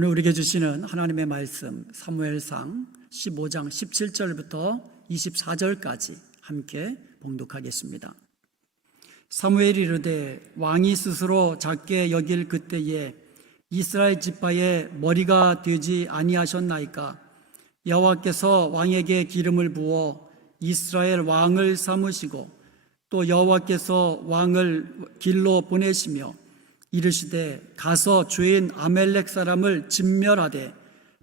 오늘 우리에게 주시는 하나님의 말씀 사무엘상 15장 17절부터 24절까지 함께 봉독하겠습니다. 사무엘이 이르되 왕이 스스로 작게 여길 그때에 이스라엘 지파의 머리가 되지 아니하셨나이까? 여호와께서 왕에게 기름을 부어 이스라엘 왕을 삼으시고 또 여호와께서 왕을 길로 보내시며 이르시되 가서 주인 아멜렉 사람을 진멸하되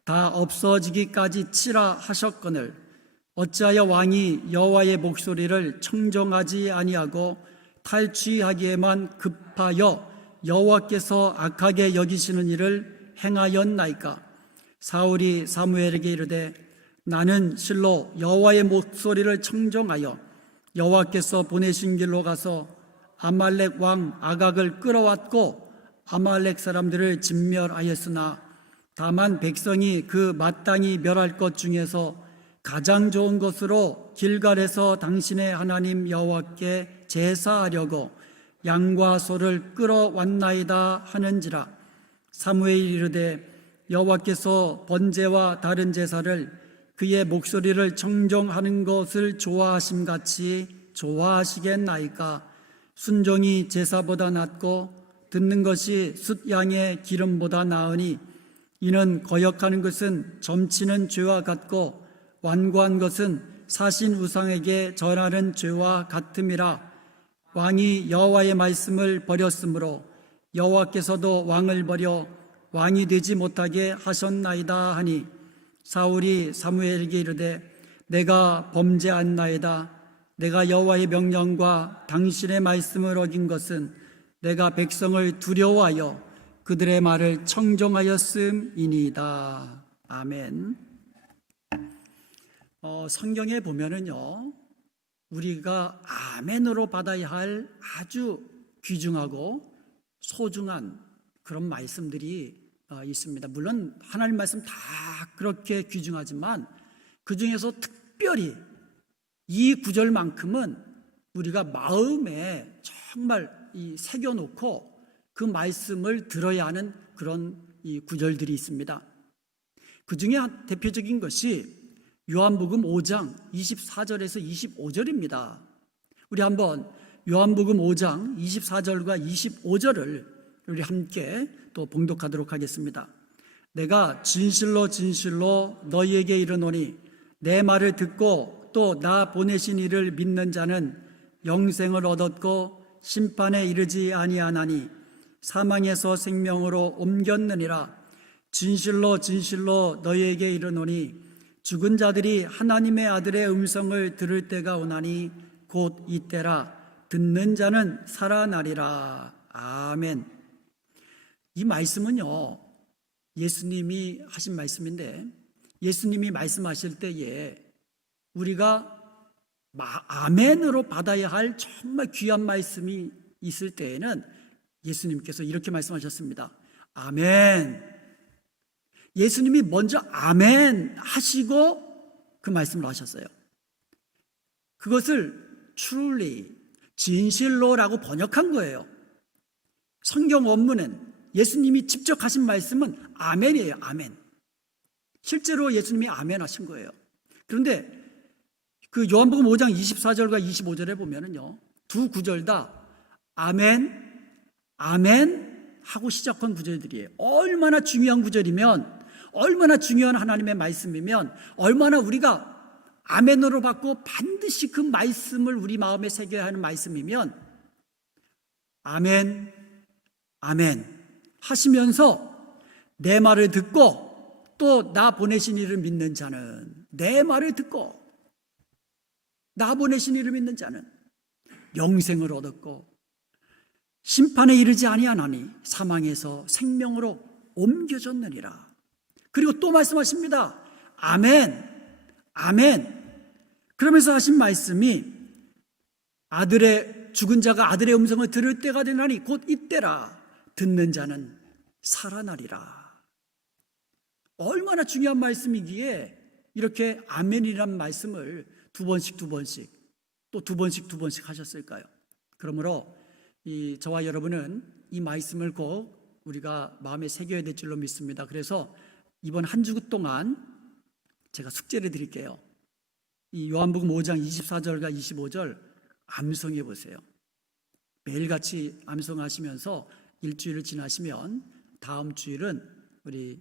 다 없어지기까지 치라 하셨거늘 어찌하여 왕이 여호와의 목소리를 청정하지 아니하고 탈취하기에만 급하여 여호와께서 악하게 여기시는 일을 행하였나이까? 사울이 사무엘에게 이르되 나는 실로 여호와의 목소리를 청정하여 여호와께서 보내신 길로 가서 아말렉 왕 아각을 끌어왔고 아말렉 사람들을 진멸하였으나 다만 백성이 그 마땅히 멸할 것 중에서 가장 좋은 것으로 길갈에서 당신의 하나님 여호와께 제사하려고 양과 소를 끌어왔나이다 하는지라. 사무엘이 이르되 여호와께서 번제와 다른 제사를 그의 목소리를 청정하는 것을 좋아하심같이 좋아하시겠나이까? 순종이 제사보다 낫고 듣는 것이 숫양의 기름보다 나으니 이는 거역하는 것은 점치는 죄와 같고 완고한 것은 사신 우상에게 절하는 죄와 같음이라. 왕이 여호와의 말씀을 버렸으므로 여호와께서도 왕을 버려 왕이 되지 못하게 하셨나이다 하니 사울이 사무엘에게 이르되 내가 범죄하였나이다. 내가 여호와의 명령과 당신의 말씀을 어긴 것은 내가 백성을 두려워하여 그들의 말을 청종하였음이니이다. 아멘. 성경에 보면은요, 우리가 아멘으로 받아야 할 아주 귀중하고 소중한 그런 말씀들이 있습니다. 물론 하나님 말씀 다 그렇게 귀중하지만 그 중에서 특별히 이 구절만큼은 우리가 마음에 정말 새겨놓고 그 말씀을 들어야 하는 그런 이 구절들이 있습니다. 그 중에 대표적인 것이 요한복음 5장 24절에서 25절입니다. 우리 한번 요한복음 5장 24절과 25절을 우리 함께 또 봉독하도록 하겠습니다. 내가 진실로 진실로 너희에게 이르노니 내 말을 듣고 또 나 보내신 이를 믿는 자는 영생을 얻었고 심판에 이르지 아니하나니 사망에서 생명으로 옮겼느니라. 진실로 진실로 너희에게 이르노니 죽은 자들이 하나님의 아들의 음성을 들을 때가 오나니 곧 이때라. 듣는 자는 살아나리라. 아멘. 이 말씀은요, 예수님이 하신 말씀인데 예수님이 말씀하실 때에 우리가 아멘으로 받아야 할 정말 귀한 말씀이 있을 때에는 예수님께서 이렇게 말씀하셨습니다. 아멘. 예수님이 먼저 아멘 하시고 그 말씀을 하셨어요. 그것을 truly, 진실로라고 번역한 거예요. 성경 원문은 예수님이 직접 하신 말씀은 아멘이에요. 아멘. 실제로 예수님이 아멘 하신 거예요. 그런데 그 요한복음 5장 24절과 25절에 보면은요, 두 구절 다 아멘, 아멘 하고 시작한 구절들이에요. 얼마나 중요한 구절이면, 얼마나 중요한 하나님의 말씀이면, 얼마나 우리가 아멘으로 받고 반드시 그 말씀을 우리 마음에 새겨야 하는 말씀이면 아멘, 아멘 하시면서 내 말을 듣고 또 나 보내신 이를 믿는 자는, 내 말을 듣고 나 보내신 이를 믿는 자는 영생을 얻었고 심판에 이르지 아니하나니 사망에서 생명으로 옮겨졌느니라. 그리고 또 말씀하십니다. 아멘, 아멘. 그러면서 하신 말씀이 죽은 자가 아들의 음성을 들을 때가 되나니 곧 이때라. 듣는 자는 살아나리라. 얼마나 중요한 말씀이기에 이렇게 아멘이라는 말씀을 두 번씩 또 두 번씩 하셨을까요? 그러므로 저와 여러분은 이 말씀을 꼭 우리가 마음에 새겨야 될 줄로 믿습니다. 그래서 이번 한 주 동안 제가 숙제를 드릴게요. 이 요한복음 5장 24절과 25절 암송해 보세요. 매일같이 암송하시면서 일주일을 지나시면 다음 주일은 우리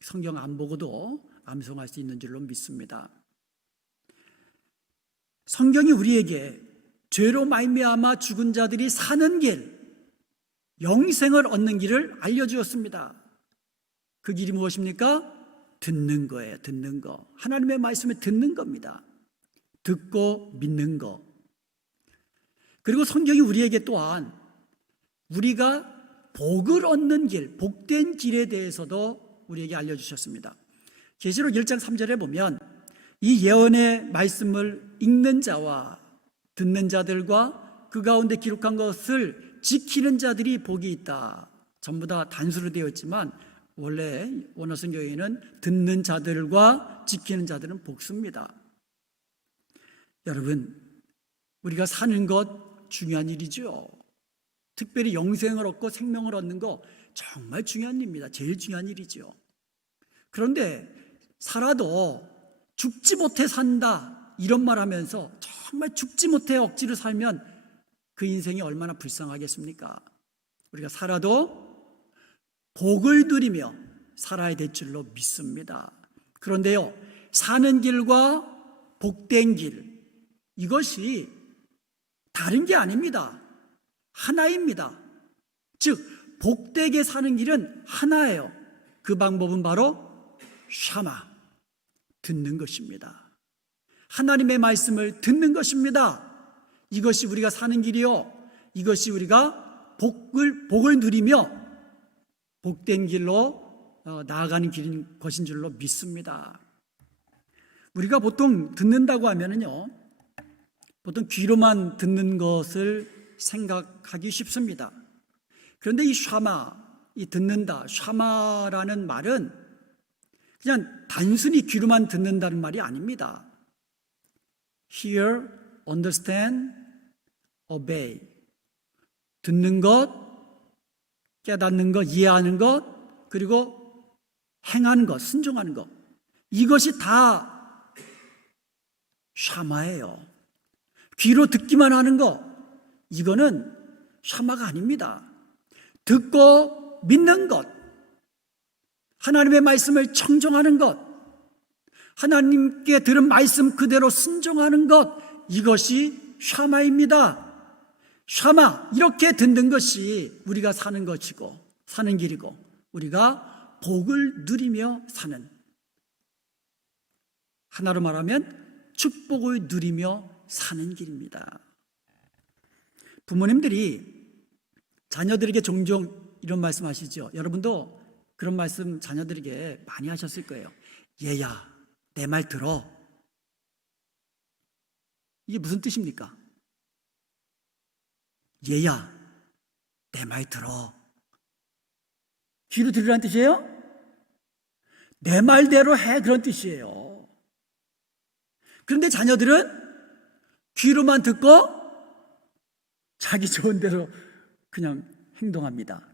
성경 안 보고도 암송할 수 있는 줄로 믿습니다. 성경이 우리에게 죄로 말미암아 죽은 자들이 사는 길, 영생을 얻는 길을 알려주었습니다. 그 길이 무엇입니까? 듣는 거예요. 듣는 거. 하나님의 말씀을 듣는 겁니다. 듣고 믿는 거. 그리고 성경이 우리에게 또한 우리가 복을 얻는 길, 복된 길에 대해서도 우리에게 알려주셨습니다. 계시록 1장 3절에 보면 이 예언의 말씀을 읽는 자와 듣는 자들과 그 가운데 기록한 것을 지키는 자들이 복이 있다. 전부 다 단수로 되어 있지만 원래 원어 성경에는 듣는 자들과 지키는 자들은 복수입니다. 여러분, 우리가 사는 것 중요한 일이죠. 특별히 영생을 얻고 생명을 얻는 거 정말 중요한 일입니다. 제일 중요한 일이죠. 그런데 살아도 죽지 못해 산다 이런 말 하면서 정말 죽지 못해 억지로 살면 그 인생이 얼마나 불쌍하겠습니까? 우리가 살아도 복을 누리며 살아야 될 줄로 믿습니다. 그런데요, 사는 길과 복된 길, 이것이 다른 게 아닙니다. 하나입니다. 즉 복되게 사는 길은 하나예요. 그 방법은 바로 샤마, 듣는 것입니다. 하나님의 말씀을 듣는 것입니다. 이것이 우리가 사는 길이요, 이것이 우리가 복을 누리며 복된 길로 나아가는 길인 것인 줄로 믿습니다. 우리가 보통 듣는다고 하면은요, 보통 귀로만 듣는 것을 생각하기 쉽습니다. 그런데 이 샤마, 이 듣는다, 샤마라는 말은 그냥 단순히 귀로만 듣는다는 말이 아닙니다. Hear, understand, obey. 듣는 것, 깨닫는 것, 이해하는 것, 그리고 행하는 것, 순종하는 것. 이것이 다 샤마예요. 귀로 듣기만 하는 것, 이거는 샤마가 아닙니다. 듣고 믿는 것, 하나님의 말씀을 청종하는 것, 하나님께 들은 말씀 그대로 순종하는 것, 이것이 샤마입니다. 샤마, 이렇게 듣는 것이 우리가 사는 것이고 사는 길이고 우리가 복을 누리며 사는, 하나로 말하면 축복을 누리며 사는 길입니다. 부모님들이 자녀들에게 종종 이런 말씀 하시죠. 여러분도 그런 말씀 자녀들에게 많이 하셨을 거예요. 얘야, 내 말 들어. 이게 무슨 뜻입니까? 얘야, 내 말 들어. 귀로 들으라는 뜻이에요? 내 말대로 해, 그런 뜻이에요. 그런데 자녀들은 귀로만 듣고 자기 좋은 대로 그냥 행동합니다.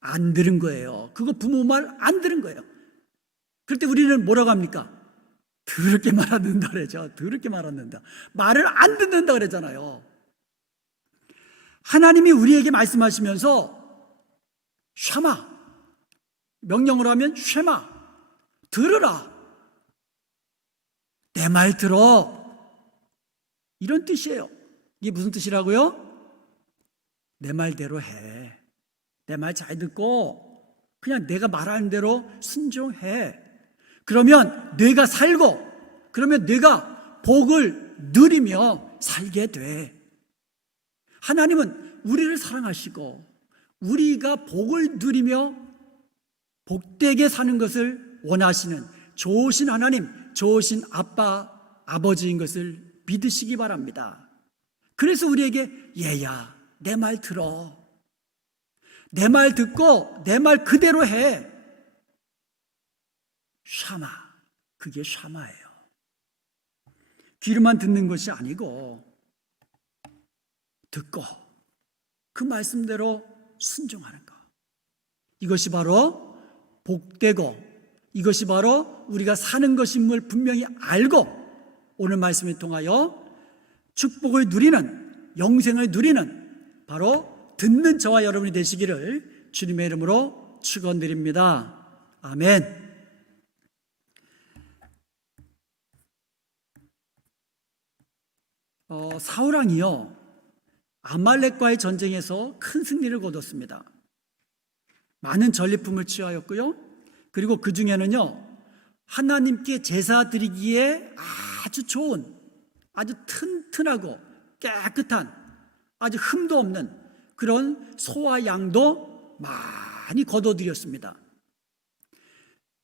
안 들은 거예요. 그거 부모 말 안 들은 거예요. 그럴 때 우리는 뭐라고 합니까? 더럽게 말 안 듣는다 그러죠. 더럽게 말 안 듣는다. 말을 안 듣는다 그러잖아요. 하나님이 우리에게 말씀하시면서 샤마, 명령으로 하면 쉐마, 들으라, 내 말 들어, 이런 뜻이에요. 이게 무슨 뜻이라고요? 내 말대로 해. 내 말 잘 듣고 그냥 내가 말하는 대로 순종해. 그러면 내가 살고, 그러면 내가 복을 누리며 살게 돼. 하나님은 우리를 사랑하시고 우리가 복을 누리며 복되게 사는 것을 원하시는 좋으신 하나님, 좋으신 아빠, 아버지인 것을 믿으시기 바랍니다. 그래서 우리에게 얘야, 내 말 들어. 내 말 듣고 내 말 그대로 해. 샤마, 그게 샤마예요. 귀로만 듣는 것이 아니고 듣고 그 말씀대로 순종하는 것. 이것이 바로 복되고 이것이 바로 우리가 사는 것임을 분명히 알고 오늘 말씀을 통하여 축복을 누리는, 영생을 누리는 바로 듣는 저와 여러분이 되시기를 주님의 이름으로 축원드립니다. 아멘. 사울왕이요, 아말렉과의 전쟁에서 큰 승리를 거뒀습니다. 많은 전리품을 취하였고요. 그리고 그 중에는요, 하나님께 제사 드리기에 아주 좋은, 아주 튼튼하고 깨끗한, 아주 흠도 없는 그런 소와 양도 많이 거둬들였습니다.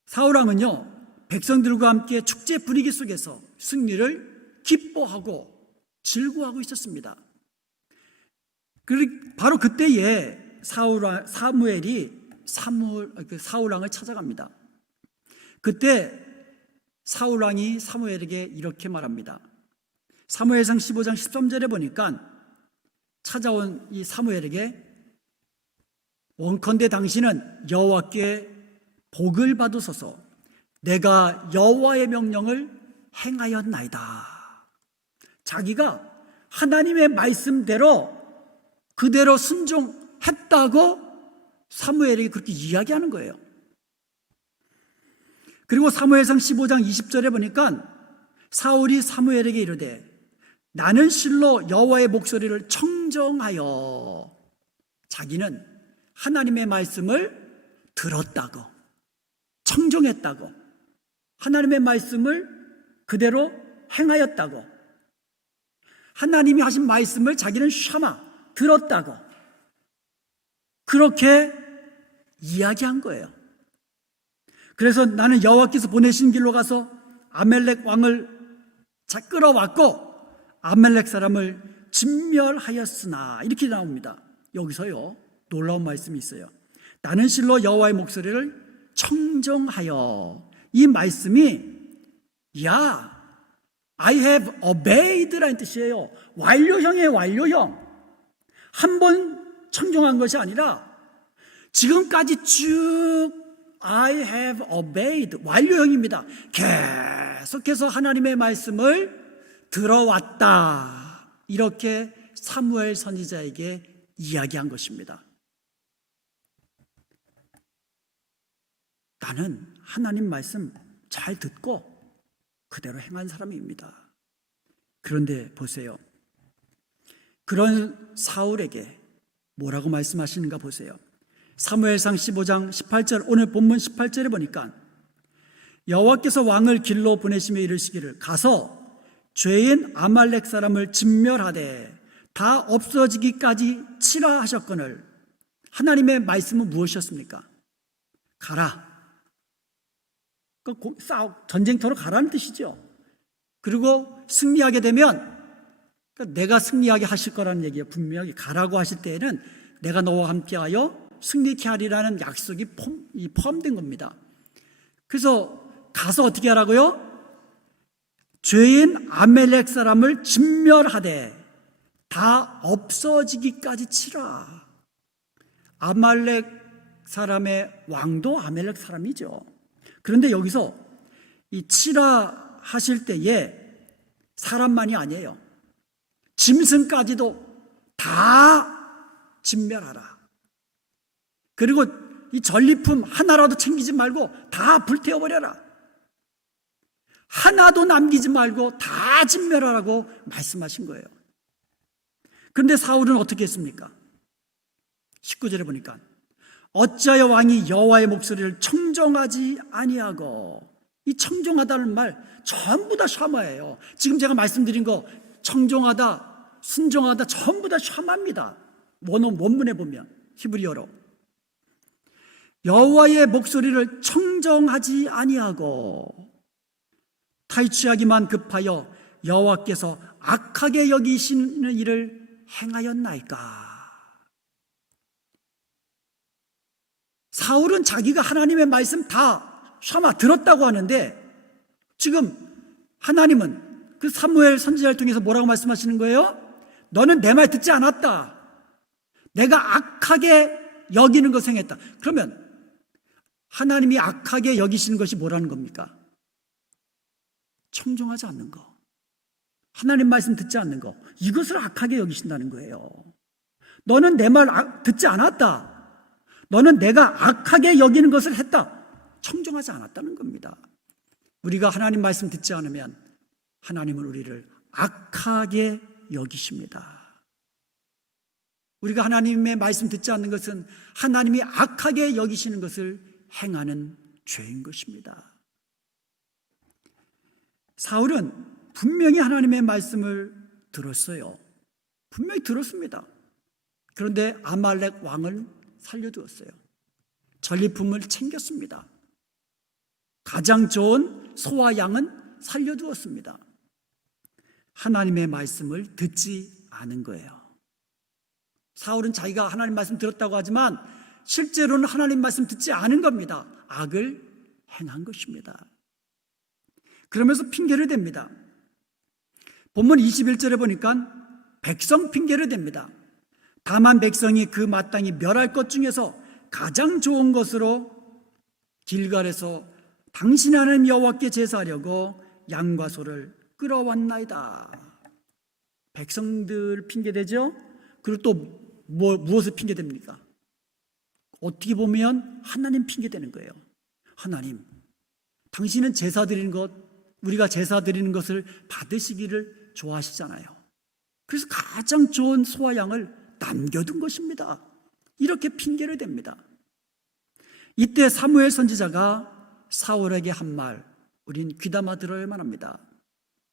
사울왕은요, 백성들과 함께 축제 분위기 속에서 승리를 기뻐하고 즐거워하고 있었습니다. 바로 그때에 사무엘이 사울왕을 찾아갑니다. 그때 사울왕이 사무엘에게 이렇게 말합니다. 사무엘상 15장 13절에 보니까 찾아온 이 사무엘에게 원컨대 당신은 여호와께 복을 받으소서, 내가 여호와의 명령을 행하였나이다. 자기가 하나님의 말씀대로 그대로 순종했다고 사무엘에게 그렇게 이야기하는 거예요. 그리고 사무엘상 15장 20절에 보니까 사울이 사무엘에게 이르되 나는 실로 여호와의 목소리를 청정하여, 자기는 하나님의 말씀을 들었다고, 청정했다고, 하나님의 말씀을 그대로 행하였다고, 하나님이 하신 말씀을 자기는 샤마 들었다고 그렇게 이야기한 거예요. 그래서 나는 여호와께서 보내신 길로 가서 아말렉 왕을 끌어왔고 아말렉 사람을 진멸하였으나, 이렇게 나옵니다. 여기서요, 놀라운 말씀이 있어요. 나는 실로 여호와의 목소리를 청정하여, 이 말씀이 I have obeyed라는 뜻이에요. 완료형이에요. 완료형. 한 번 청정한 것이 아니라 지금까지 쭉 I have obeyed, 완료형입니다. 계속해서 하나님의 말씀을 들어왔다, 이렇게 사무엘 선지자에게 이야기한 것입니다. 나는 하나님 말씀 잘 듣고 그대로 행한 사람입니다. 그런데 보세요, 그런 사울에게 뭐라고 말씀하시는가 보세요. 사무엘상 15장 18절, 오늘 본문 18절에 보니까 여호와께서 왕을 길로 보내시며 이르시기를 가서 죄인 아말렉 사람을 진멸하되 다 없어지기까지 치라 하셨거늘, 하나님의 말씀은 무엇이었습니까? 가라. 전쟁터로 가라는 뜻이죠. 그리고 승리하게 되면, 내가 승리하게 하실 거라는 얘기예요. 분명히 가라고 하실 때에는 내가 너와 함께하여 승리케 하리라는 약속이 포함된 겁니다. 그래서 가서 어떻게 하라고요? 죄인 아말렉 사람을 진멸하되 다 없어지기까지 치라. 아말렉 사람의 왕도 아말렉 사람이죠. 그런데 여기서 이 치라 하실 때에 사람만이 아니에요. 짐승까지도 다 진멸하라. 그리고 이 전리품 하나라도 챙기지 말고 다 불태워버려라. 하나도 남기지 말고 다 진멸하라고 말씀하신 거예요. 그런데 사울은 어떻게 했습니까? 19절에 보니까 어찌하여 왕이 여호와의 목소리를 청정하지 아니하고, 이 청정하다는 말 전부 다 샤마예요. 지금 제가 말씀드린 거 청정하다, 순종하다 전부 다 샤마입니다. 원문에 보면 히브리어로 여호와의 목소리를 청정하지 아니하고 탈취하기만 급하여 여호와께서 악하게 여기시는 일을 행하였나이까. 사울은 자기가 하나님의 말씀 다 샤마 들었다고 하는데, 지금 하나님은 그 사무엘 선지자를 통해서 뭐라고 말씀하시는 거예요? 너는 내 말 듣지 않았다. 내가 악하게 여기는 것을 행했다. 그러면 하나님이 악하게 여기시는 것이 뭐라는 겁니까? 청종하지 않는 거, 하나님 말씀 듣지 않는 거, 이것을 악하게 여기신다는 거예요. 너는 내 말 듣지 않았다. 너는 내가 악하게 여기는 것을 했다. 청종하지 않았다는 겁니다. 우리가 하나님 말씀 듣지 않으면 하나님은 우리를 악하게 여기십니다. 우리가 하나님의 말씀 듣지 않는 것은 하나님이 악하게 여기시는 것을 행하는 죄인 것입니다. 사울은 분명히 하나님의 말씀을 들었어요. 분명히 들었습니다. 그런데 아말렉 왕을 살려두었어요. 전리품을 챙겼습니다. 가장 좋은 소와 양은 살려두었습니다. 하나님의 말씀을 듣지 않은 거예요. 사울은 자기가 하나님 말씀 들었다고 하지만 실제로는 하나님 말씀 듣지 않은 겁니다. 악을 행한 것입니다. 그러면서 핑계를 댑니다. 본문 21절에 보니까 백성 핑계를 댑니다. 다만 백성이 그 마땅히 멸할 것 중에서 가장 좋은 것으로 길갈에서 당신 하나님 여호와께 제사하려고 양과 소를 끌어왔나이다. 백성들 핑계대죠. 그리고 또 무엇을 핑계댑니까? 어떻게 보면 하나님 핑계대는 거예요. 하나님, 당신은 제사 드리는 것, 우리가 제사 드리는 것을 받으시기를 좋아하시잖아요. 그래서 가장 좋은 소와 양을 남겨둔 것입니다. 이렇게 핑계를 댑니다. 이때 사무엘 선지자가 사울에게 한 말, 우린 귀담아 들어야만 합니다.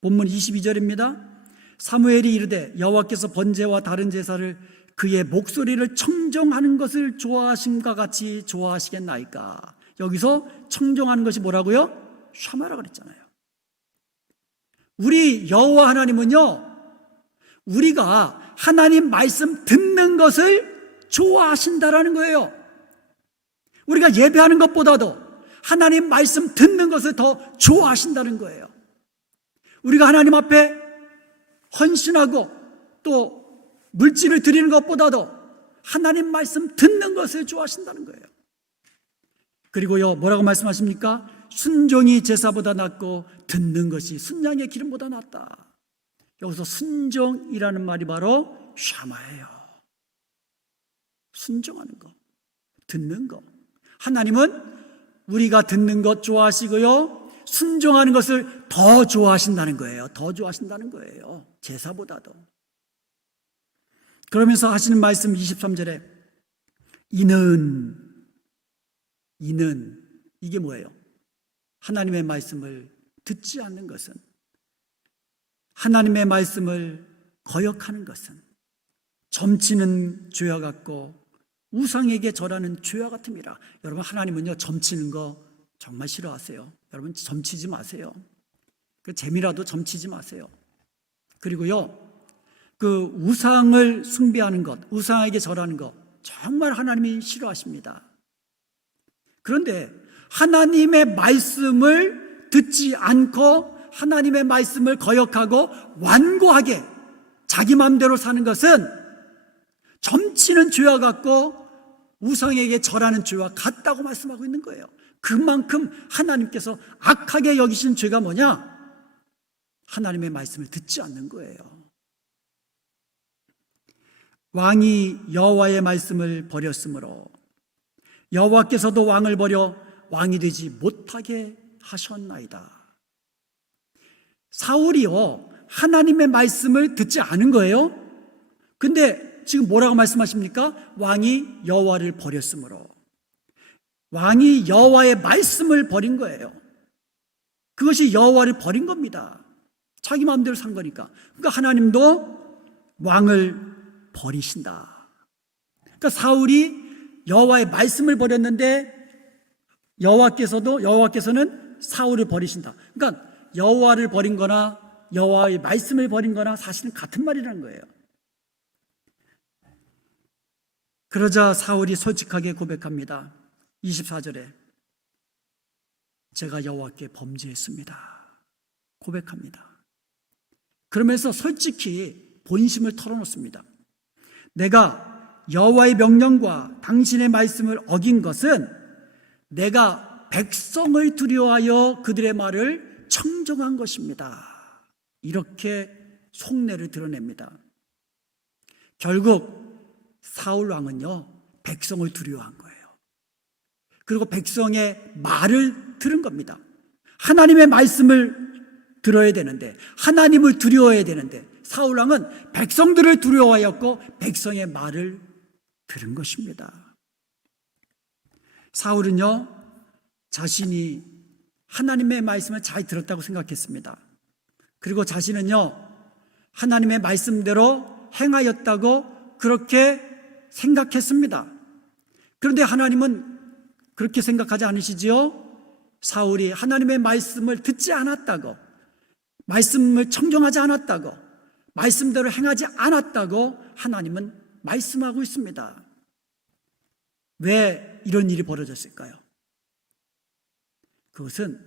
본문 22절입니다. 사무엘이 이르되 여호와께서 번제와 다른 제사를 그의 목소리를 청정하는 것을 좋아하심과 같이 좋아하시겠나이까. 여기서 청정하는 것이 뭐라고요? 샤마라 그랬잖아요. 우리 여호와 하나님은요, 우리가 하나님 말씀 듣는 것을 좋아하신다라는 거예요. 우리가 예배하는 것보다도 하나님 말씀 듣는 것을 더 좋아하신다는 거예요. 우리가 하나님 앞에 헌신하고 또 물질을 드리는 것보다도 하나님 말씀 듣는 것을 좋아하신다는 거예요. 그리고요, 뭐라고 말씀하십니까? 순종이 제사보다 낫고 듣는 것이 순양의 기름보다 낫다. 여기서 순종이라는 말이 바로 샤마예요. 순종하는 거, 듣는 거. 하나님은 우리가 듣는 것 좋아하시고요, 순종하는 것을 더 좋아하신다는 거예요. 더 좋아하신다는 거예요. 제사보다도. 그러면서 하시는 말씀 23절에 이는 이게 뭐예요? 하나님의 말씀을 듣지 않는 것은, 하나님의 말씀을 거역하는 것은 점치는 죄와 같고 우상에게 절하는 죄와 같음이라. 여러분, 하나님은요, 점치는 거 정말 싫어하세요. 여러분, 점치지 마세요. 그 재미라도 점치지 마세요. 그리고요, 그 우상을 숭배하는 것, 우상에게 절하는 것 정말 하나님이 싫어하십니다. 그런데 하나님의 말씀을 듣지 않고 하나님의 말씀을 거역하고 완고하게 자기 마음대로 사는 것은 점치는 죄와 같고 우상에게 절하는 죄와 같다고 말씀하고 있는 거예요. 그만큼 하나님께서 악하게 여기시는 죄가 뭐냐? 하나님의 말씀을 듣지 않는 거예요. 왕이 여호와의 말씀을 버렸으므로 여호와께서도 왕을 버려 왕이 되지 못하게 하셨나이다. 사울이요, 하나님의 말씀을 듣지 않은 거예요. 근데 지금 뭐라고 말씀하십니까? 왕이 여호와를 버렸으므로. 왕이 여호와의 말씀을 버린 거예요. 그것이 여호와를 버린 겁니다. 자기 마음대로 산 거니까. 그러니까 하나님도 왕을 버리신다. 그러니까 사울이 여호와의 말씀을 버렸는데 여호와께서는 사울을 버리신다. 그러니까 여호와를 버린 거나 여호와의 말씀을 버린 거나 사실은 같은 말이라는 거예요. 그러자 사울이 솔직하게 고백합니다. 24절에 제가 여호와께 범죄했습니다. 고백합니다. 그러면서 솔직히 본심을 털어놓습니다. 내가 여호와의 명령과 당신의 말씀을 어긴 것은 내가 백성을 두려워하여 그들의 말을 청정한 것입니다. 이렇게 속내를 드러냅니다. 결국 사울 왕은요, 백성을 두려워한 거예요. 그리고 백성의 말을 들은 겁니다. 하나님의 말씀을 들어야 되는데, 하나님을 두려워해야 되는데, 사울 왕은 백성들을 두려워하였고 백성의 말을 들은 것입니다. 사울은요, 자신이 하나님의 말씀을 잘 들었다고 생각했습니다. 그리고 자신은요, 하나님의 말씀대로 행하였다고 그렇게 생각했습니다. 그런데 하나님은 그렇게 생각하지 않으시지요? 사울이 하나님의 말씀을 듣지 않았다고, 말씀을 청정하지 않았다고, 말씀대로 행하지 않았다고 하나님은 말씀하고 있습니다. 왜 이런 일이 벌어졌을까요? 그것은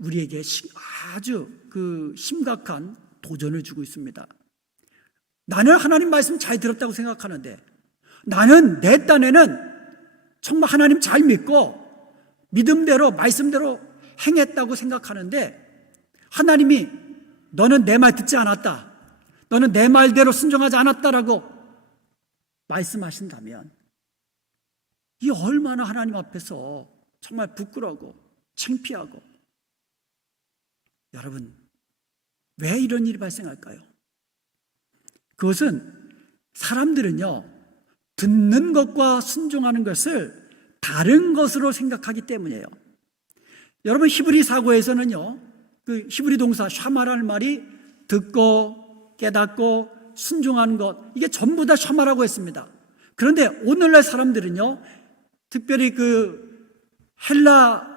우리에게 아주 심각한 도전을 주고 있습니다. 나는 하나님 말씀 잘 들었다고 생각하는데, 나는 내 딴에는 정말 하나님 잘 믿고 믿음대로 말씀대로 행했다고 생각하는데, 하나님이 너는 내 말 듣지 않았다, 너는 내 말대로 순종하지 않았다라고 말씀하신다면, 이 얼마나 하나님 앞에서 정말 부끄러워 창피하고. 여러분, 왜 이런 일이 발생할까요? 그것은 사람들은요, 듣는 것과 순종하는 것을 다른 것으로 생각하기 때문이에요. 여러분, 히브리 사고에서는요, 그 히브리 동사 샤마라는 말이 듣고 깨닫고 순종하는 것, 이게 전부 다 샤마라고 했습니다. 그런데 오늘날 사람들은요, 특별히 헬라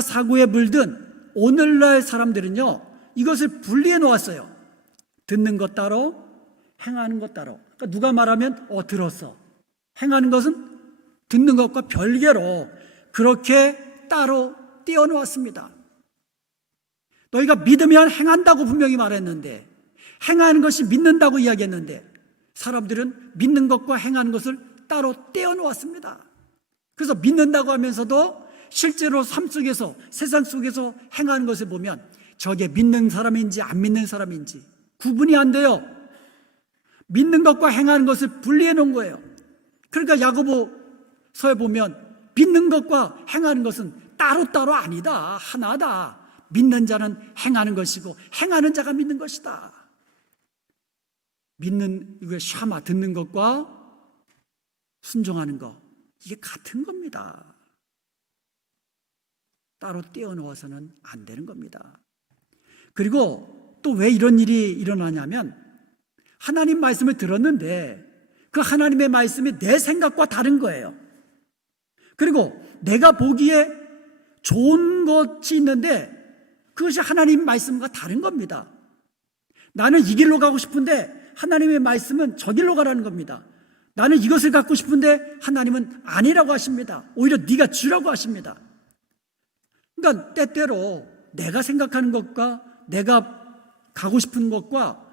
사고에 물든 오늘날 사람들은요, 이것을 분리해 놓았어요. 듣는 것 따로, 행하는 것 따로. 그러니까 누가 말하면 들었어. 행하는 것은 듣는 것과 별개로 그렇게 따로 떼어 놓았습니다. 너희가 믿으면 행한다고 분명히 말했는데, 행하는 것이 믿는다고 이야기했는데, 사람들은 믿는 것과 행하는 것을 따로 떼어 놓았습니다. 그래서 믿는다고 하면서도 실제로 삶 속에서, 세상 속에서 행하는 것을 보면 저게 믿는 사람인지 안 믿는 사람인지 구분이 안 돼요. 믿는 것과 행하는 것을 분리해 놓은 거예요. 그러니까 야고보서에 보면 믿는 것과 행하는 것은 따로따로 아니다, 하나다. 믿는 자는 행하는 것이고 행하는 자가 믿는 것이다. 이거 샤마, 듣는 것과 순종하는 것, 이게 같은 겁니다. 따로 떼어놓아서는 안 되는 겁니다. 그리고 또 왜 이런 일이 일어나냐면, 하나님 말씀을 들었는데 그 하나님의 말씀이 내 생각과 다른 거예요. 그리고 내가 보기에 좋은 것이 있는데 그것이 하나님 말씀과 다른 겁니다. 나는 이 길로 가고 싶은데 하나님의 말씀은 저 길로 가라는 겁니다. 나는 이것을 갖고 싶은데 하나님은 아니라고 하십니다. 오히려 네가 주라고 하십니다. 그러니까 때때로 내가 생각하는 것과 내가 가고 싶은 것과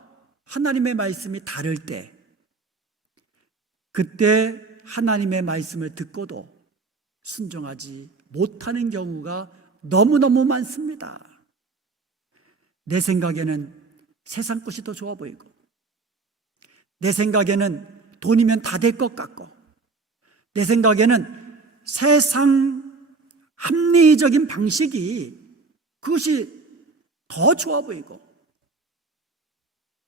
하나님의 말씀이 다를 때, 그때 하나님의 말씀을 듣고도 순종하지 못하는 경우가 너무너무 많습니다. 내 생각에는 세상 것이 더 좋아 보이고, 내 생각에는 돈이면 다 될 것 같고, 내 생각에는 세상 합리적인 방식이 그것이 더 좋아 보이고,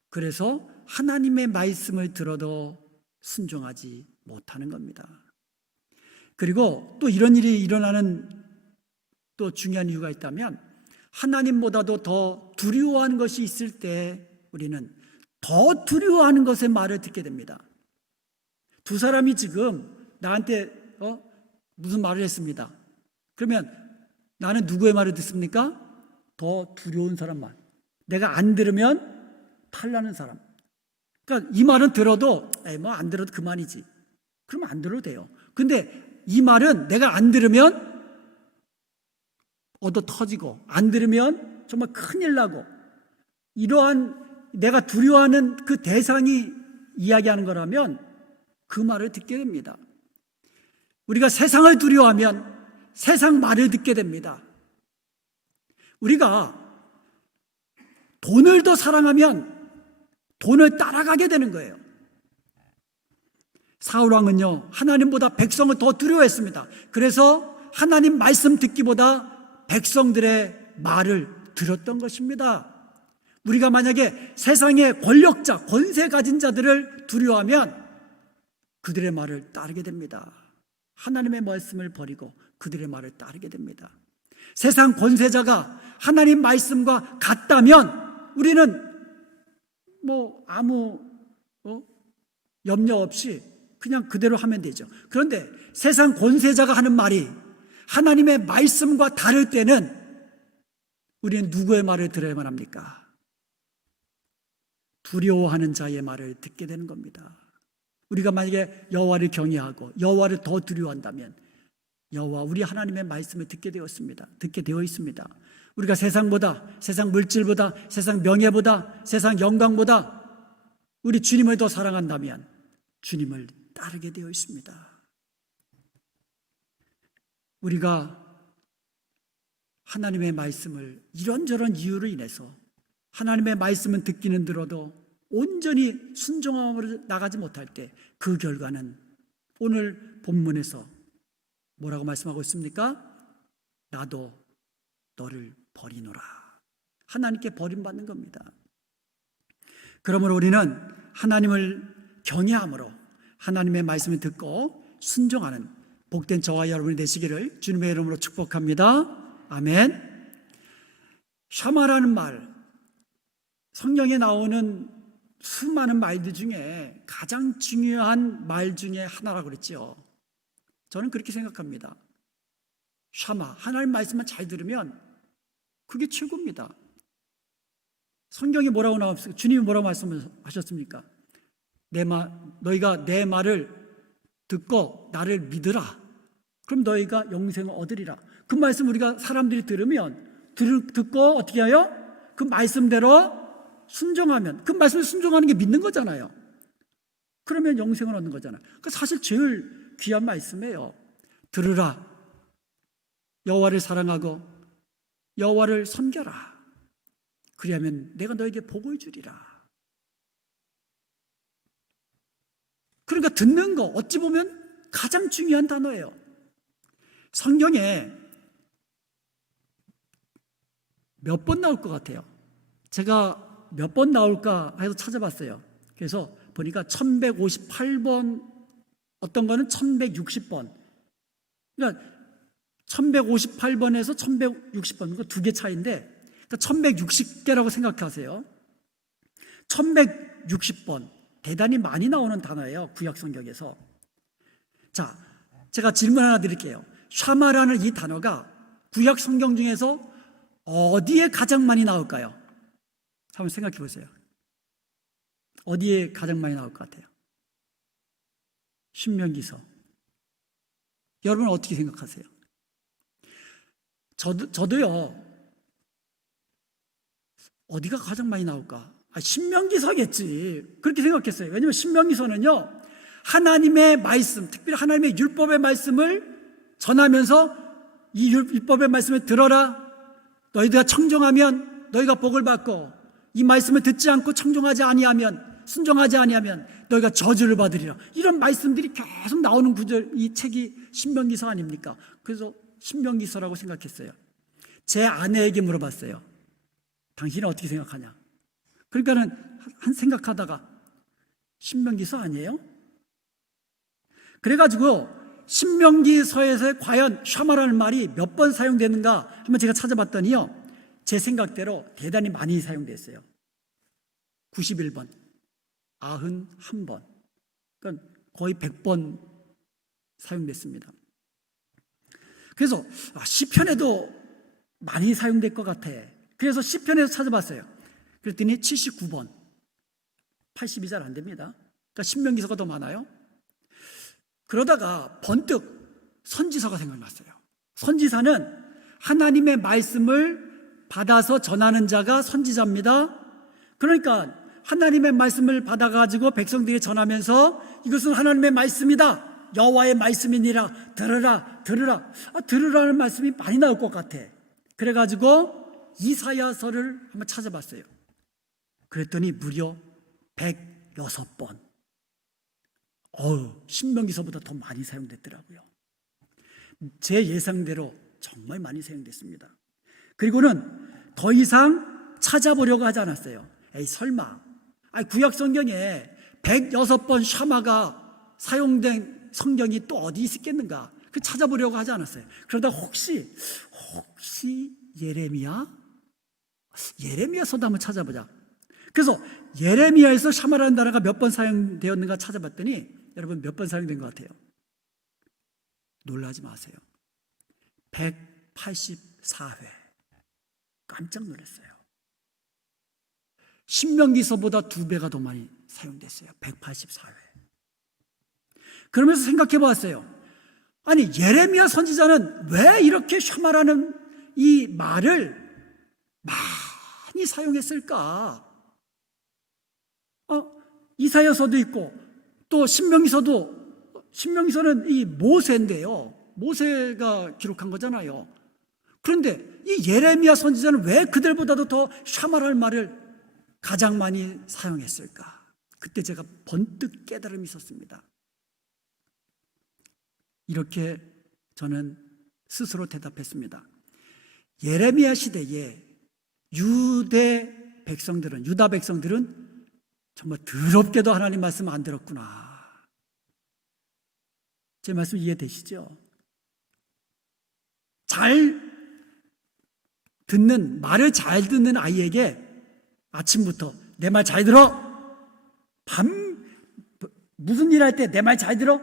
그래서 하나님의 말씀을 들어도 순종하지 못하는 겁니다. 그리고 또 이런 일이 일어나는 또 중요한 이유가 있다면, 하나님보다도 더 두려워하는 것이 있을 때 우리는 더 두려워하는 것의 말을 듣게 됩니다. 두 사람이 지금 나한테 무슨 말을 했습니다. 그러면 나는 누구의 말을 듣습니까? 더 두려운 사람 말. 내가 안 들으면 탈나는 사람. 그러니까 이 말은 들어도 뭐 안 들어도 그만이지, 그러면 안 들어도 돼요. 근데 이 말은 내가 안 들으면 얻어 터지고, 안 들으면 정말 큰일 나고, 이러한 내가 두려워하는 그 대상이 이야기하는 거라면 그 말을 듣게 됩니다. 우리가 세상을 두려워하면 세상 말을 듣게 됩니다. 우리가 돈을 더 사랑하면 돈을 따라가게 되는 거예요. 사울왕은요, 하나님보다 백성을 더 두려워했습니다. 그래서 하나님 말씀 듣기보다 백성들의 말을 들었던 것입니다. 우리가 만약에 세상의 권력자, 권세 가진 자들을 두려워하면 그들의 말을 따르게 됩니다. 하나님의 말씀을 버리고 그들의 말을 따르게 됩니다. 세상 권세자가 하나님 말씀과 같다면 우리는 아무 염려 없이 그냥 그대로 하면 되죠. 그런데 세상 권세자가 하는 말이 하나님의 말씀과 다를 때는 우리는 누구의 말을 들어야만 합니까? 두려워하는 자의 말을 듣게 되는 겁니다. 우리가 만약에 여호와를 경외하고 여호와를 더 두려워한다면 여호와 우리 하나님의 말씀을 듣게 되어 있습니다. 우리가 세상보다, 세상 물질보다, 세상 명예보다, 세상 영광보다 우리 주님을 더 사랑한다면 주님을 따르게 되어 있습니다. 우리가 하나님의 말씀을 이런저런 이유로 인해서 하나님의 말씀은 듣기는 들어도 온전히 순종함으로 나가지 못할 때 그 결과는 오늘 본문에서 뭐라고 말씀하고 있습니까? 나도 너를 버리노라. 하나님께 버림받는 겁니다. 그러므로 우리는 하나님을 경외함으로 하나님의 말씀을 듣고 순종하는 복된 저와 여러분이 되시기를 주님의 이름으로 축복합니다. 아멘. 샤마라는 말, 성경에 나오는 수많은 말들 중에 가장 중요한 말 중에 하나라고 그랬죠. 저는 그렇게 생각합니다. 샤마, 하나님 말씀만 잘 들으면 그게 최고입니다. 성경에 뭐라고 나왔습니까? 주님이 뭐라고 말씀하셨습니까? 너희가 내 말을 듣고 나를 믿으라. 그럼 너희가 영생을 얻으리라. 그 말씀 우리가 사람들이 들으면 듣고 어떻게 해요? 그 말씀대로 순종하면, 그 말씀을 순종하는 게 믿는 거잖아요. 그러면 영생을 얻는 거잖아요. 그 사실 제일 귀한 말씀이에요. 들으라. 여호와를 사랑하고 여호와를 섬겨라. 그리하면 내가 너에게 복을 주리라. 그러니까 듣는 거 어찌 보면 가장 중요한 단어예요. 성경에 몇 번 나올 것 같아요? 제가 몇 번 나올까 해서 찾아봤어요. 그래서 보니까 1158번, 어떤 거는 1160번. 그러니까 1158번에서 1160번, 그 두 개 차이인데, 그러니까 1160개라고 생각하세요. 1160번, 대단히 많이 나오는 단어예요, 구약 성경에서. 자, 제가 질문 하나 드릴게요. 샤마라는 이 단어가 구약 성경 중에서 어디에 가장 많이 나올까요? 한번 생각해 보세요. 어디에 가장 많이 나올 것 같아요? 신명기서. 여러분 어떻게 생각하세요? 저도요, 어디가 가장 많이 나올까? 신명기서겠지. 그렇게 생각했어요. 왜냐하면 신명기서는요, 하나님의 말씀, 특별히 하나님의 율법의 말씀을 전하면서 이 율법의 말씀을 들어라. 너희가 청종하면 너희가 복을 받고, 이 말씀을 듣지 않고 청종하지 아니하면, 순종하지 아니하면 너희가 저주를 받으리라. 이런 말씀들이 계속 나오는 구절, 이 책이 신명기서 아닙니까? 그래서 신명기서라고 생각했어요. 제 아내에게 물어봤어요. 당신은 어떻게 생각하냐? 그러니까는 한 생각하다가 신명기서 아니에요? 그래가지고 신명기서에서 과연 샤마라는 말이 몇 번 사용되는가 한번 제가 찾아봤더니요, 제 생각대로 대단히 많이 사용됐어요. 91번, 91번, 그러니까 거의 100번 사용됐습니다. 그래서 시편에도 많이 사용될 것 같아. 그래서 시편에서 찾아봤어요. 그랬더니 79번, 80이 잘 안 됩니다. 그러니까 신명기서가 더 많아요. 그러다가 번뜩 선지서가 생각났어요. 선지자는 하나님의 말씀을 받아서 전하는 자가 선지자입니다. 그러니까 하나님의 말씀을 받아가지고 백성들이 전하면서 이것은 하나님의 말씀이다, 여호와의 말씀이니라 들으라 들으라. 들으라는 말씀이 많이 나올 것 같아. 그래가지고 이사야서를 한번 찾아봤어요. 그랬더니 무려 106번. 신명기서보다 더 많이 사용됐더라고요. 제 예상대로 정말 많이 사용됐습니다. 그리고는 더 이상 찾아보려고 하지 않았어요. 설마 구약 성경에 106번 샤마가 사용된 성경이 또 어디 있겠는가 찾아보려고 하지 않았어요. 그러다 혹시 예레미야서도 한번 찾아보자. 그래서 예레미야에서 샤마라는 단어가 몇 번 사용되었는가 찾아봤더니 여러분 몇 번 사용된 것 같아요? 놀라지 마세요. 184회. 깜짝 놀랐어요. 신명기서보다 2배가 더 많이 사용됐어요. 184회. 그러면서 생각해 보았어요. 아니 예레미야 선지자는 왜 이렇게 샤마라는 이 말을 많이 사용했을까? 이사야서도 있고 또 신명기서는 이 모세인데요. 모세가 기록한 거잖아요. 그런데 이 예레미야 선지자는 왜 그들보다도 더 샤마라는 말을 가장 많이 사용했을까? 그때 제가 번뜩 깨달음이 있었습니다. 이렇게 저는 스스로 대답했습니다. 예레미야 시대에 유다 백성들은 정말 더럽게도 하나님 말씀 안 들었구나. 제 말씀 이해되시죠? 말을 잘 듣는 아이에게 아침부터 내 말 잘 들어. 무슨 일 할 때 내 말 잘 들어?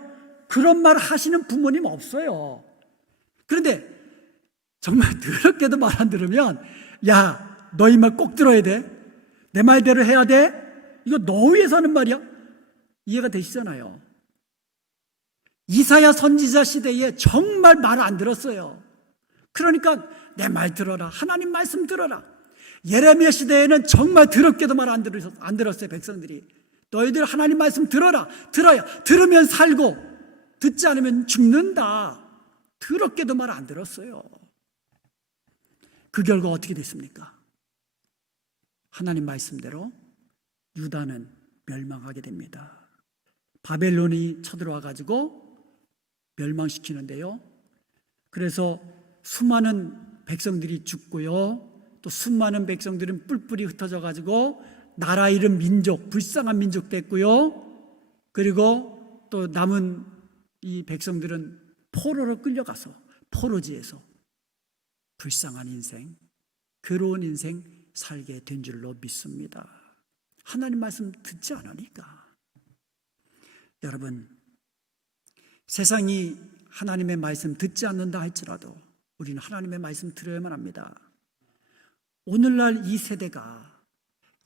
그런 말 하시는 부모님 없어요. 그런데 정말 더럽게도 말 안 들으면 야, 너 이 말 꼭 들어야 돼. 내 말대로 해야 돼. 이거 너 위해서 하는 말이야. 이해가 되시잖아요. 이사야 선지자 시대에 정말 말 안 들었어요. 그러니까 내 말 들어라. 하나님 말씀 들어라. 예레미야 시대에는 정말 더럽게도 말 안 들었어요. 백성들이. 너희들 하나님 말씀 들어라. 들으면 살고 듣지 않으면 죽는다. 더럽게도 말 안 들었어요. 그 결과 어떻게 됐습니까? 하나님 말씀대로 유다는 멸망하게 됩니다. 바벨론이 쳐들어와 가지고 멸망시키는데요. 그래서 수많은 백성들이 죽고요. 또 수많은 백성들은 뿔뿔이 흩어져 가지고 나라 잃은 민족, 불쌍한 민족 됐고요. 그리고 또 남은 이 백성들은 포로로 끌려가서 포로지에서 불쌍한 인생, 괴로운 인생 살게 된 줄로 믿습니다. 하나님 말씀 듣지 않으니까. 여러분, 세상이 하나님의 말씀 듣지 않는다 할지라도 우리는 하나님의 말씀 들어야만 합니다. 오늘날 이 세대가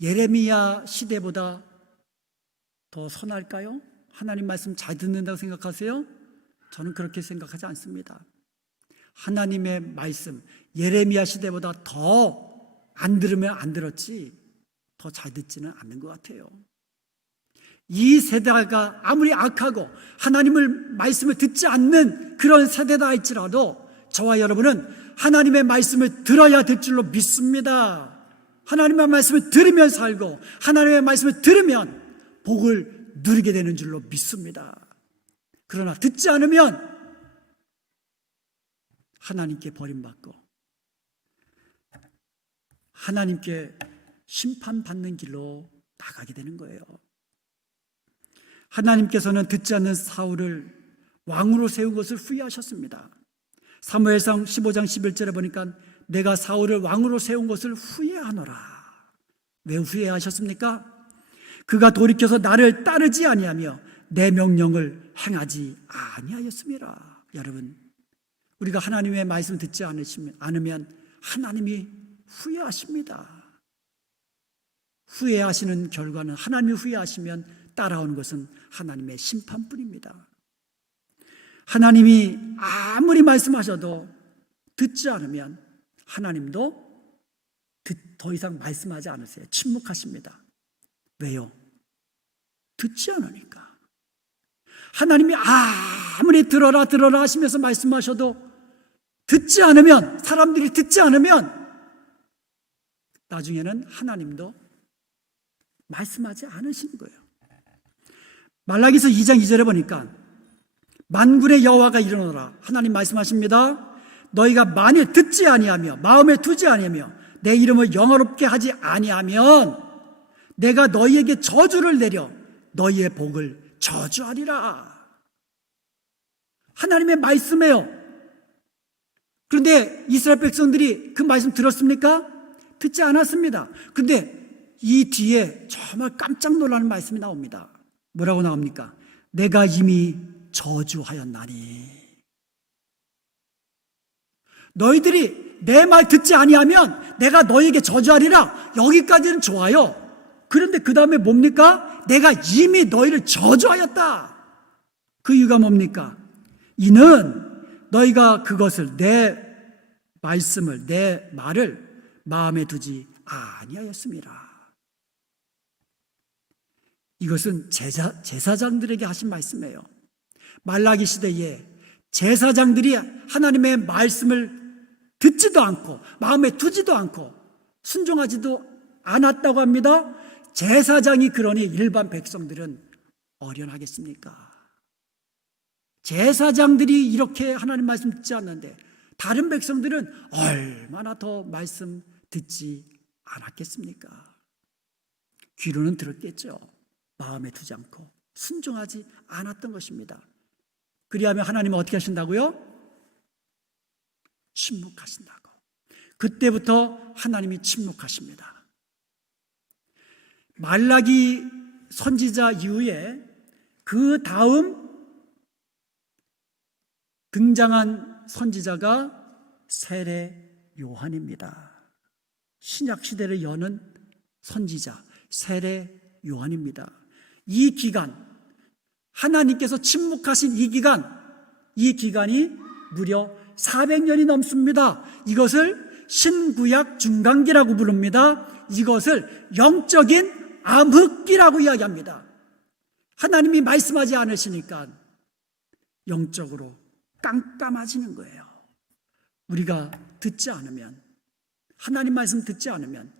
예레미야 시대보다 더 선할까요? 하나님 말씀 잘 듣는다고 생각하세요? 저는 그렇게 생각하지 않습니다. 하나님의 말씀, 예레미야 시대보다 더 안 들으면 안 들었지 더 잘 듣지는 않는 것 같아요. 이 세대가 아무리 악하고 하나님의 말씀을 듣지 않는 그런 세대다 할지라도 저와 여러분은 하나님의 말씀을 들어야 될 줄로 믿습니다. 하나님의 말씀을 들으면 살고 하나님의 말씀을 들으면 복을 누리게 되는 줄로 믿습니다. 그러나 듣지 않으면 하나님께 버림받고 하나님께 심판받는 길로 나가게 되는 거예요. 하나님께서는 듣지 않는 사울을 왕으로 세운 것을 후회하셨습니다. 사무엘상 15장 11절에 보니까 내가 사울을 왕으로 세운 것을 후회하노라. 왜 후회하셨습니까? 그가 돌이켜서 나를 따르지 아니하며 내 명령을 행하지 아니하였음이라. 여러분, 우리가 하나님의 말씀을 듣지 않으면 하나님이 후회하십니다. 후회하시는 결과는 하나님이 후회하시면 따라오는 것은 하나님의 심판뿐입니다. 하나님이 아무리 말씀하셔도 듣지 않으면 하나님도 더 이상 말씀하지 않으세요. 침묵하십니다. 왜요? 듣지 않으니까. 하나님이 아무리 들어라 들어라 하시면서 말씀하셔도 듣지 않으면, 사람들이 듣지 않으면 나중에는 하나님도 말씀하지 않으시는 거예요. 말라기서 2장 2절에 보니까 만군의 여호와가 이르노라, 하나님 말씀하십니다. 너희가 만일 듣지 아니하며 마음에 두지 아니하며 내 이름을 영화롭게 하지 아니하면 내가 너희에게 저주를 내려 너희의 복을 저주하리라. 하나님의 말씀이에요. 그런데 이스라엘 백성들이 그 말씀 들었습니까? 듣지 않았습니다. 그런데 이 뒤에 정말 깜짝 놀라는 말씀이 나옵니다. 뭐라고 나옵니까? 내가 이미 저주하였나니. 너희들이 내 말 듣지 아니하면 내가 너희에게 저주하리라. 여기까지는 좋아요. 그런데 그 다음에 뭡니까? 내가 이미 너희를 저주하였다. 그 이유가 뭡니까? 이는 너희가 그것을, 내 말씀을, 내 말을 마음에 두지 아니하였습니다. 이것은 제사장들에게 하신 말씀이에요. 말라기 시대에 제사장들이 하나님의 말씀을 듣지도 않고 마음에 두지도 않고 순종하지도 않았다고 합니다. 제사장이 그러니 일반 백성들은 어련하겠습니까? 제사장들이 이렇게 하나님 말씀 듣지 않는데 다른 백성들은 얼마나 더 말씀 듣지 않았겠습니까? 귀로는 들었겠죠. 마음에 두지 않고 순종하지 않았던 것입니다. 그리하면 하나님은 어떻게 하신다고요? 침묵하신다고. 그때부터 하나님이 침묵하십니다. 말라기 선지자 이후에 그 다음 등장한 선지자가 세례 요한입니다. 신약 시대를 여는 선지자 세례 요한입니다. 이 기간, 하나님께서 침묵하신 이 기간이 무려 400년이 넘습니다. 이것을 신구약 중간기라고 부릅니다. 이것을 영적인 암흑기라고 이야기합니다. 하나님이 말씀하지 않으시니까 영적으로 깜깜해지는 거예요. 우리가 듣지 않으면, 하나님 말씀 듣지 않으면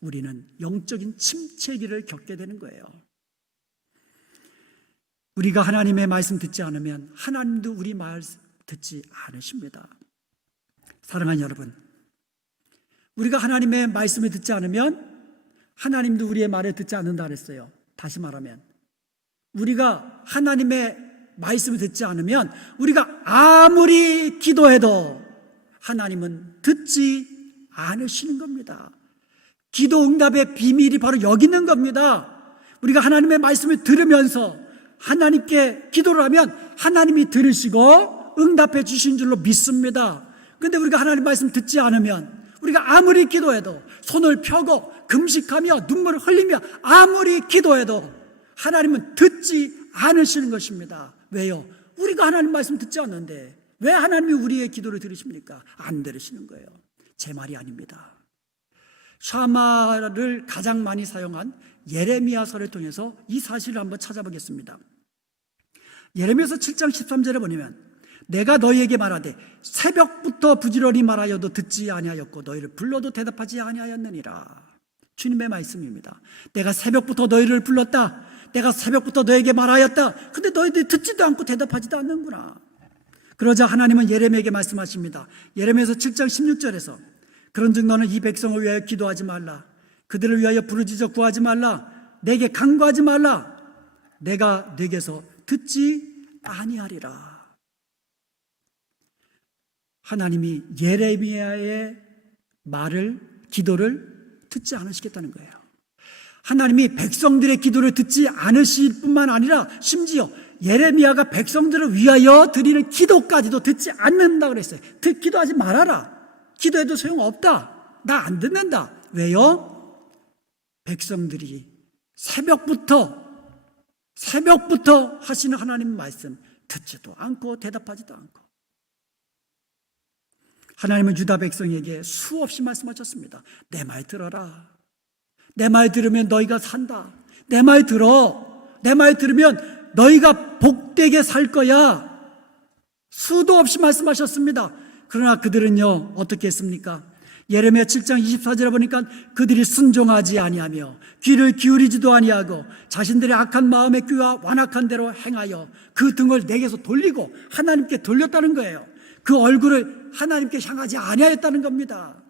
우리는 영적인 침체기를 겪게 되는 거예요. 우리가 하나님의 말씀 듣지 않으면 하나님도 우리 말 듣지 않으십니다. 사랑하는 여러분, 우리가 하나님의 말씀을 듣지 않으면 하나님도 우리의 말을 듣지 않는다 그랬어요. 다시 말하면 우리가 하나님의 말씀을 듣지 않으면 우리가 아무리 기도해도 하나님은 듣지 않으시는 겁니다. 기도 응답의 비밀이 바로 여기 있는 겁니다. 우리가 하나님의 말씀을 들으면서 하나님께 기도를 하면 하나님이 들으시고 응답해 주신 줄로 믿습니다. 그런데 우리가 하나님 말씀 듣지 않으면 우리가 아무리 기도해도, 손을 펴고 금식하며 눈물을 흘리며 아무리 기도해도 하나님은 듣지 않으시는 것입니다. 왜요? 우리가 하나님 말씀 듣지 않는데 왜 하나님이 우리의 기도를 들으십니까? 안 들으시는 거예요. 제 말이 아닙니다. 샤마를 가장 많이 사용한 예레미야서를 통해서 이 사실을 한번 찾아보겠습니다. 예레미야서 7장 13절에 보면 내가 너희에게 말하되 새벽부터 부지런히 말하여도 듣지 아니하였고 너희를 불러도 대답하지 아니하였느니라. 주님의 말씀입니다. 내가 새벽부터 너희를 불렀다. 내가 새벽부터 너에게 말하였다. 근데 너희들이 듣지도 않고 대답하지도 않는구나. 그러자 하나님은 예레미야에게 말씀하십니다. 예레미야서 7장 16절에서 그런즉 너는 이 백성을 위하여 기도하지 말라. 그들을 위하여 부르짖어 구하지 말라. 내게 간구하지 말라. 내가 네게서 듣지 아니하리라. 하나님이 예레미야의 말을, 기도를 듣지 않으시겠다는 거예요. 하나님이 백성들의 기도를 듣지 않으실 뿐만 아니라 심지어 예레미야가 백성들을 위하여 드리는 기도까지도 듣지 않는다 그랬어요. 기도하지 말아라. 기도해도 소용없다. 나 안 듣는다. 왜요? 백성들이 새벽부터 하시는 하나님 말씀 듣지도 않고 대답하지도 않고, 하나님은 유다 백성에게 수없이 말씀하셨습니다. 내 말 들어라. 내 말 들으면 너희가 산다. 내 말 들어. 내 말 들으면 너희가 복되게 살 거야. 수도 없이 말씀하셨습니다. 그러나 그들은요, 어떻게 했습니까? 예레미야 7장 24절에 보니까 그들이 순종하지 아니하며 귀를 기울이지도 아니하고 자신들의 악한 마음의 귀와 완악한 대로 행하여 그 등을 내게서 돌리고 하나님께 돌렸다는 거예요. 그 얼굴을 하나님께 향하지 아니하였다는 겁니다.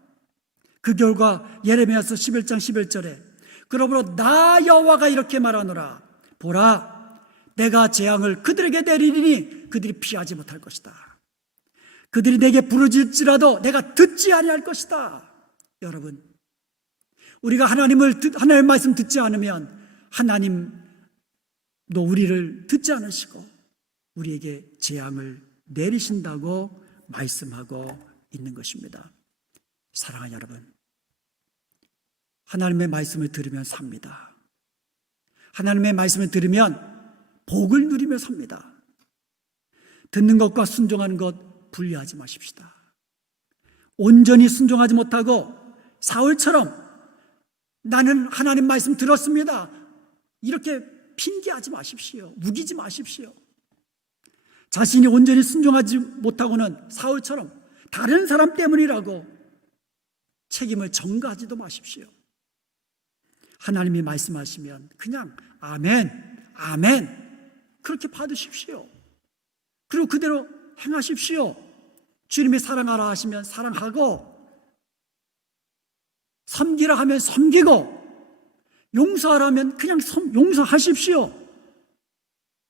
그 결과 예레미야서 11장 11절에 그러므로 나 여호와가 이렇게 말하노라. 보라, 내가 재앙을 그들에게 내리리니 그들이 피하지 못할 것이다. 그들이 내게 부르짖을지라도 내가 듣지 아니할 것이다. 여러분, 우리가 하나님의 말씀 듣지 않으면 하나님도 우리를 듣지 않으시고 우리에게 재앙을 내리신다고 말씀하고 있는 것입니다. 사랑하는 여러분, 하나님의 말씀을 들으면 삽니다. 하나님의 말씀을 들으면 복을 누리며 삽니다. 듣는 것과 순종하는 것 분리하지 마십시다. 온전히 순종하지 못하고 사울처럼 나는 하나님 말씀 들었습니다, 이렇게 핑계하지 마십시오. 우기지 마십시오. 자신이 온전히 순종하지 못하고는 사울처럼 다른 사람 때문이라고 책임을 전가하지도 마십시오. 하나님이 말씀하시면 그냥 아멘, 아멘 그렇게 받으십시오. 그리고 그대로 행하십시오. 주님이 사랑하라 하시면 사랑하고, 섬기라 하면 섬기고, 용서하라 하면 그냥 용서하십시오.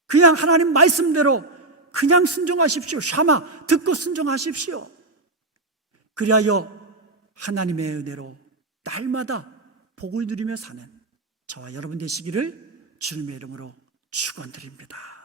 그냥 하나님 말씀대로 그냥 순종하십시오. 샤마 듣고 순종하십시오. 그리하여 하나님의 은혜로 날마다 복을 누리며 사는 저와 여러분 되시기를 주님의 이름으로 축원드립니다.